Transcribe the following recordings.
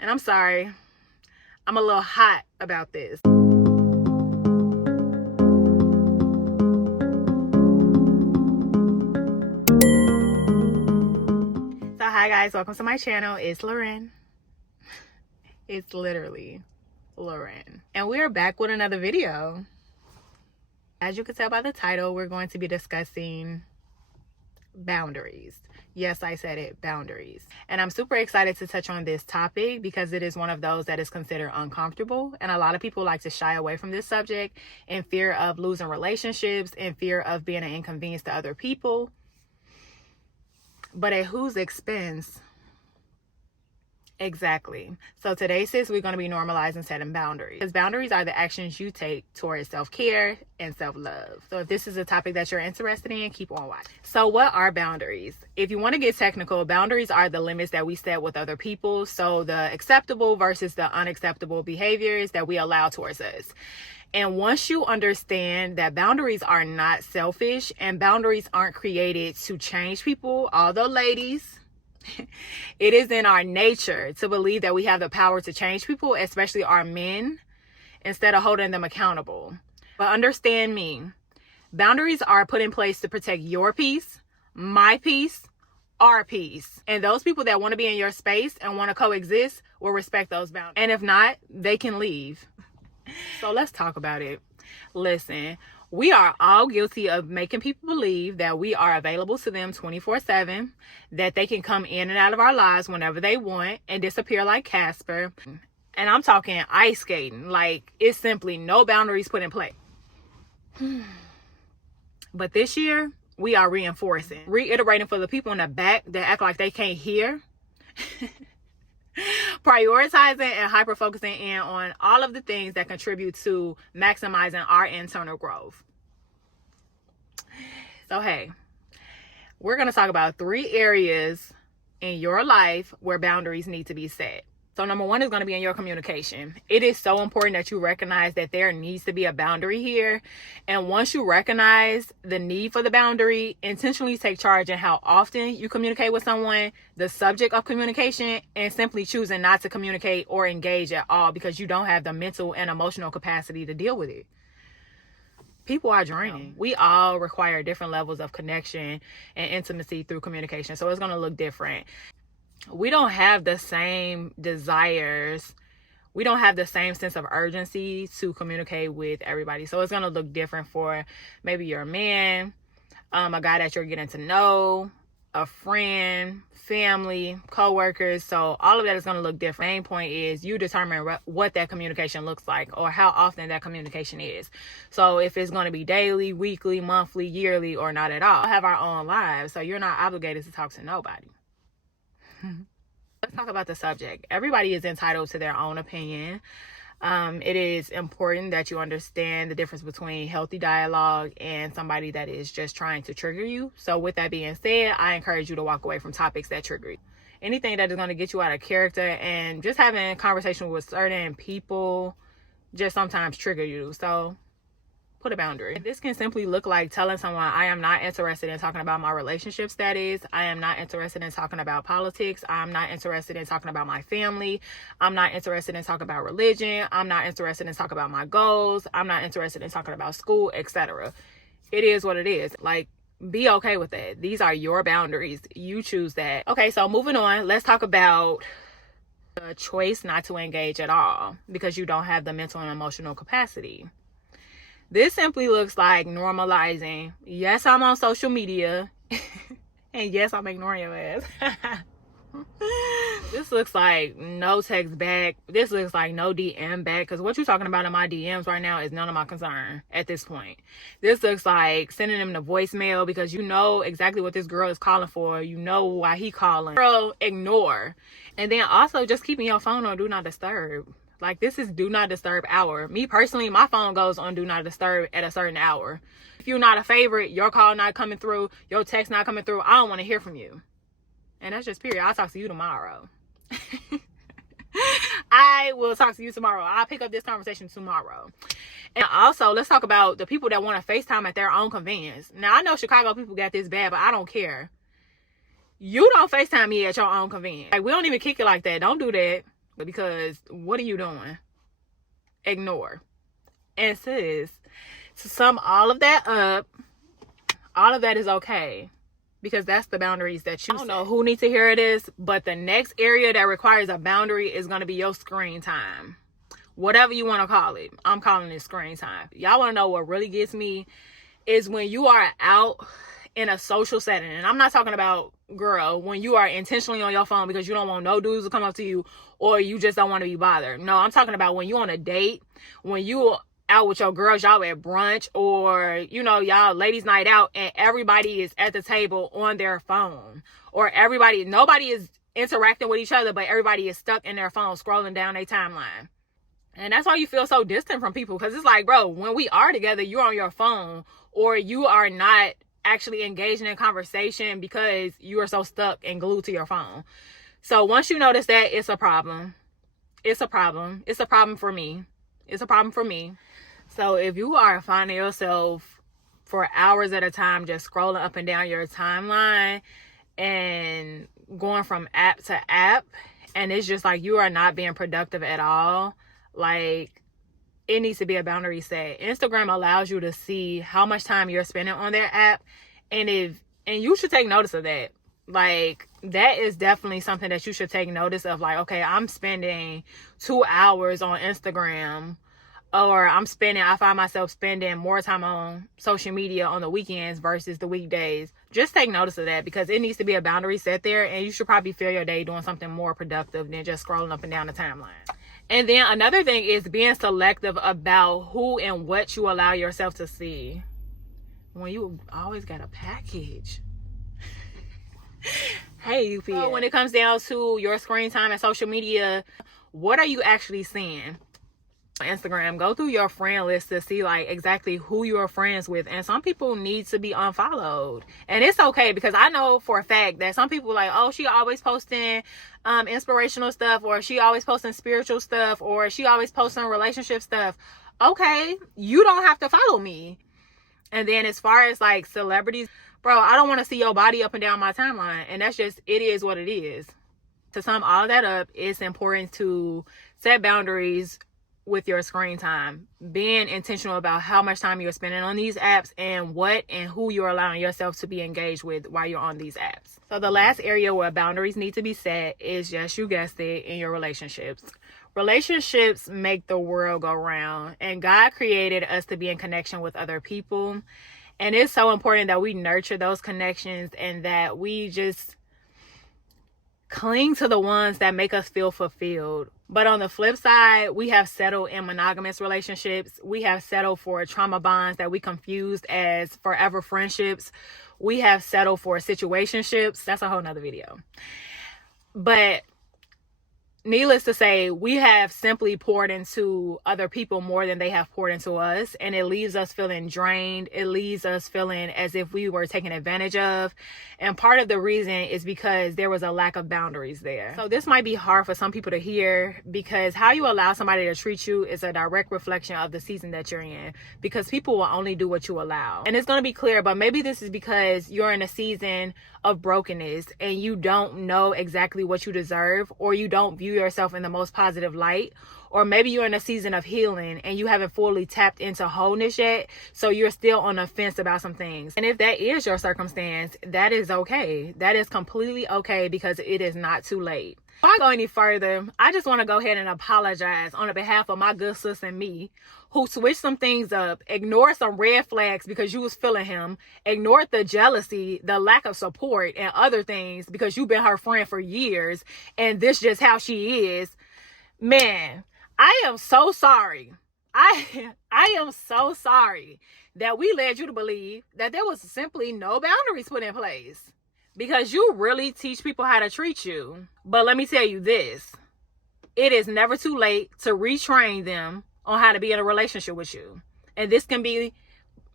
And I'm sorry, I'm a little hot about this. So hi guys, welcome to my channel. It's Loren. It's literally Loren. And we are back with another video. As you can tell by the title, we're going to be discussing boundaries. Yes, I said it, boundaries. And I'm super excited to touch on this topic because it is one of those that is considered uncomfortable. And a lot of people like to shy away from this subject in fear of losing relationships, in fear of being an inconvenience to other people. But at whose expense? Exactly. So today, sis, we're going to be normalizing setting boundaries. Because boundaries are the actions you take towards self-care and self-love. So if this is a topic that you're interested in, keep on watching. So what are boundaries? If you want to get technical, boundaries are the limits that we set with other people. So the acceptable versus the unacceptable behaviors that we allow towards us. And once you understand that boundaries are not selfish and boundaries aren't created to change people, although ladies, it is in our nature to believe that we have the power to change people, especially our men, instead of holding them accountable. But understand me, boundaries are put in place to protect your peace, my peace, our peace. And those people that want to be in your space and want to coexist will respect those boundaries. And if not, they can leave. So let's talk about it. Listen, we are all guilty of making people believe that we are available to them 24/7, that they can come in and out of our lives whenever they want and disappear like Casper. And I'm talking ice skating, like it's simply no boundaries put in place. But this year, we are reiterating for the people in the back that act like they can't hear. Prioritizing and hyper-focusing in on all of the things that contribute to maximizing our internal growth. So, hey, we're going to talk about 3 areas in your life where boundaries need to be set. So, number 1 is going to be in your communication. It is so important that you recognize that there needs to be a boundary here. And once you recognize the need for the boundary, intentionally take charge in how often you communicate with someone, the subject of communication, and simply choosing not to communicate or engage at all because you don't have the mental and emotional capacity to deal with it. People are draining. We all require different levels of connection and intimacy through communication. So it's going to look different. We don't have the same desires. We don't have the same sense of urgency to communicate with everybody. So it's going to look different for maybe your man, a guy that you're getting to know, a friend, family, co-workers. So all of that is going to look different. The main point is you determine what that communication looks like or how often that communication is. So if it's going to be daily, weekly, monthly, yearly, or not at all. We have our own lives. So you're not obligated to talk to nobody. Let's talk about the subject. Everybody is entitled to their own opinion. It is important that you understand the difference between healthy dialogue and somebody that is just trying to trigger you. So with that being said, I encourage you to walk away from topics that trigger you. Anything that is going to get you out of character, and just having conversation with certain people just sometimes trigger you. So put a boundary. This can simply look like telling someone, I am not interested in talking about my relationship status. I am not interested in talking about politics. I'm not interested in talking about my family. I'm not interested in talking about religion. I'm not interested in talking about my goals. I'm not interested in talking about school, etc. It is what it is. Like, be okay with that. These are your boundaries. You choose that. Okay, so moving on, let's talk about the choice not to engage at all because you don't have the mental and emotional capacity. This simply looks like normalizing, yes, I'm on social media, and yes, I'm ignoring your ass. This looks like no text back. This looks like no DM back, because what you're talking about in my DMs right now is none of my concern at this point. This looks like sending them the voicemail because you know exactly what this girl is calling for. You know why he calling. Girl, ignore. And then also just keeping your phone on Do Not Disturb. Like, this is do not disturb hour. Me personally, my phone goes on do not disturb at a certain hour. If you're not a favorite, your call not coming through, your text not coming through, I don't want to hear from you. And that's just period. I'll talk to you tomorrow. I will talk to you tomorrow. I'll pick up this conversation tomorrow. And also, let's talk about the people that want to FaceTime at their own convenience. Now, I know Chicago people got this bad, but I don't care. You don't FaceTime me at your own convenience. Like, we don't even kick it like that. Don't do that. because what are you doing? Ignore. And sis, to sum all of that up, all of that is okay, because that's the boundaries that you set. I don't know who needs to hear this, but the next area that requires a boundary is going to be your screen time. Whatever you want to call it. I'm calling it screen time. Y'all want to know what really gets me is when you are out in a social setting. And I'm not talking about, girl, when you are intentionally on your phone because you don't want no dudes to come up to you or you just don't want to be bothered. No, I'm talking about when you on a date, when you out with your girls, y'all at brunch, or, you know, y'all ladies night out, and everybody is at the table on their phone, or nobody is interacting with each other, but everybody is stuck in their phone scrolling down their timeline. And that's why you feel so distant from people, because it's like, bro, when we are together, you're on your phone, or you are not actually engaging in conversation because you are so stuck and glued to your phone. So once you notice that, it's a problem. It's a problem. It's a problem for me. It's a problem for me. So if you are finding yourself for hours at a time just scrolling up and down your timeline and going from app to app, and it's just like you are not being productive at all, like, it needs to be a boundary set. Instagram allows you to see how much time you're spending on their app, and you should take notice of that. Like, that is definitely something that you should take notice of. Like, okay, I'm spending 2 hours on Instagram, or I find myself spending more time on social media on the weekends versus the weekdays. Just take notice of that, because it needs to be a boundary set there, and you should probably fill your day doing something more productive than just scrolling up and down the timeline. And then another thing is being selective about who and what you allow yourself to see. When you always got a package. Hey, you feel. So when it comes down to your screen time and social media, what are you actually seeing? Instagram, go through your friend list to see like exactly who you're friends with, and some people need to be unfollowed, and it's okay, because I know for a fact that some people like, oh, she always posting inspirational stuff, or she always posting spiritual stuff, or she always posting relationship stuff. Okay, you don't have to follow me. And then as far as like celebrities, bro, I don't want to see your body up and down my timeline, and that's just, it is what it is. To sum all that up, it's important to set boundaries with your screen time, being intentional about how much time you're spending on these apps and what and who you're allowing yourself to be engaged with while you're on these apps. So the last area where boundaries need to be set is just, you guessed it, in your relationships. Relationships make the world go round, and God created us to be in connection with other people. And it's so important that we nurture those connections and that we just cling to the ones that make us feel fulfilled. But on the flip side, we have settled in monogamous relationships. We have settled for trauma bonds that we confused as forever friendships. We have settled for situationships. That's a whole nother video. But needless to say, we have simply poured into other people more than they have poured into us. And it leaves us feeling drained. It leaves us feeling as if we were taken advantage of. And part of the reason is because there was a lack of boundaries there. So this might be hard for some people to hear, because how you allow somebody to treat you is a direct reflection of the season that you're in, because people will only do what you allow. And it's going to be clear, but maybe this is because you're in a season of brokenness and you don't know exactly what you deserve, or you don't view yourself in the most positive light, or maybe you're in a season of healing and you haven't fully tapped into wholeness yet, so you're still on the fence about some things. And if that is your circumstance, that is okay. That is completely okay, because it is not too late. Before I go any further, I just want to go ahead and apologize on the behalf of my good sis and me, who switched some things up, ignored some red flags because you was feeling him, ignored the jealousy, the lack of support, and other things because you've been her friend for years, and this just how she is. Man, I am so sorry. I am so sorry that we led you to believe that there was simply no boundaries put in place, because you really teach people how to treat you. But let me tell you this, it is never too late to retrain them on how to be in a relationship with you. And this can be,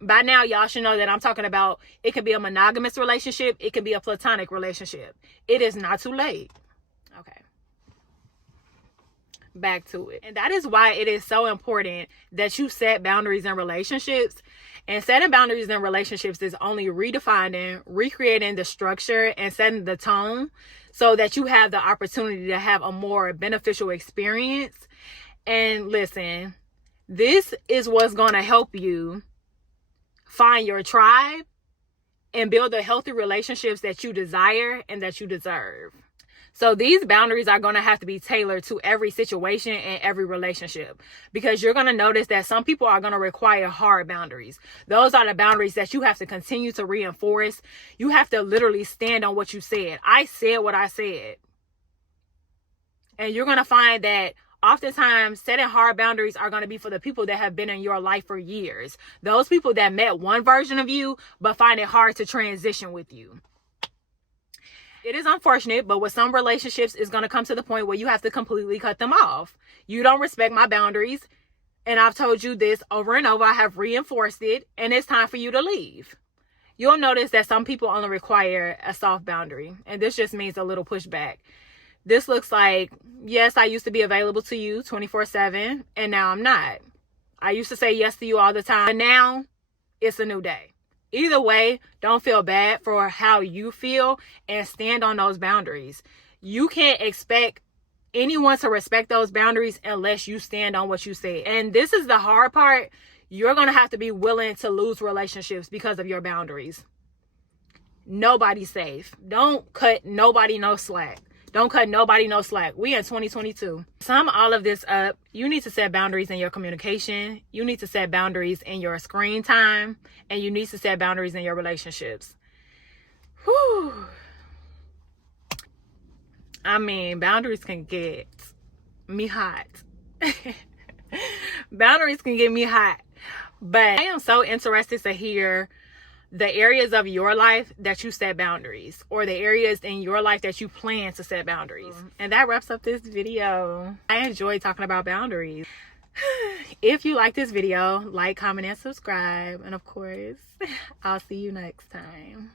by now y'all should know that I'm talking about, it can be a monogamous relationship, it can be a platonic relationship. It is not too late. Okay, back to it. And that is why it is so important that you set boundaries in relationships. And setting boundaries in relationships is only redefining, recreating the structure, and setting the tone so that you have the opportunity to have a more beneficial experience. And listen, this is what's going to help you find your tribe and build the healthy relationships that you desire and that you deserve. So these boundaries are going to have to be tailored to every situation and every relationship, because you're going to notice that some people are going to require hard boundaries. Those are the boundaries that you have to continue to reinforce. You have to literally stand on what you said. I said what I said. And you're going to find that oftentimes setting hard boundaries are going to be for the people that have been in your life for years. Those people that met one version of you but find it hard to transition with you. It is unfortunate, but with some relationships, it's going to come to the point where you have to completely cut them off. You don't respect my boundaries, and I've told you this over and over. I have reinforced it, and it's time for you to leave. You'll notice that some people only require a soft boundary, and this just means a little pushback. This looks like, yes, I used to be available to you 24/7, and now I'm not. I used to say yes to you all the time, and now it's a new day. Either way, don't feel bad for how you feel and stand on those boundaries. You can't expect anyone to respect those boundaries unless you stand on what you say. And this is the hard part. You're going to have to be willing to lose relationships because of your boundaries. Nobody's safe. Don't cut nobody no slack. Don't cut nobody no slack. We in 2022. Sum all of this up. You need to set boundaries in your communication. You need to set boundaries in your screen time. And you need to set boundaries in your relationships. Whew. I mean, boundaries can get me hot. Boundaries can get me hot. But I am so interested to hear the areas of your life that you set boundaries, or the areas in your life that you plan to set boundaries. And that wraps up this video. I enjoyed talking about boundaries. If you like this video, like, comment, and subscribe. And of course, I'll see you next time.